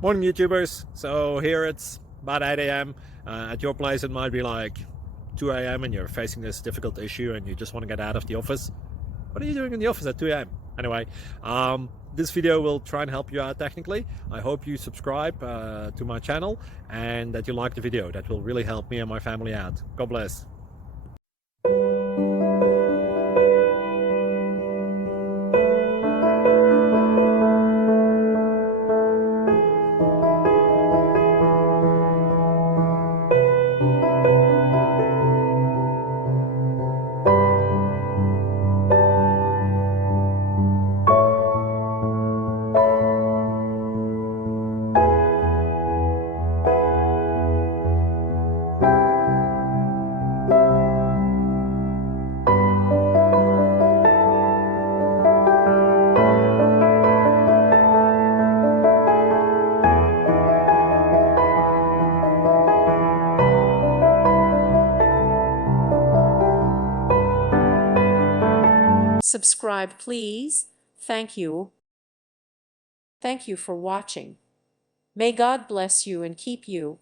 Morning YouTubers. So here it's about 8 a.m. At your place it might be like 2 a.m. and you're facing this difficult issue and you just want to get out of the office. What are you doing in the office at 2 a.m.? Anyway, this video will try and help you out technically. I hope you subscribe to my channel and that you like the video. That will really help me and my family out. God bless. Subscribe, please. Thank you. Thank you for watching. May God bless you and keep you.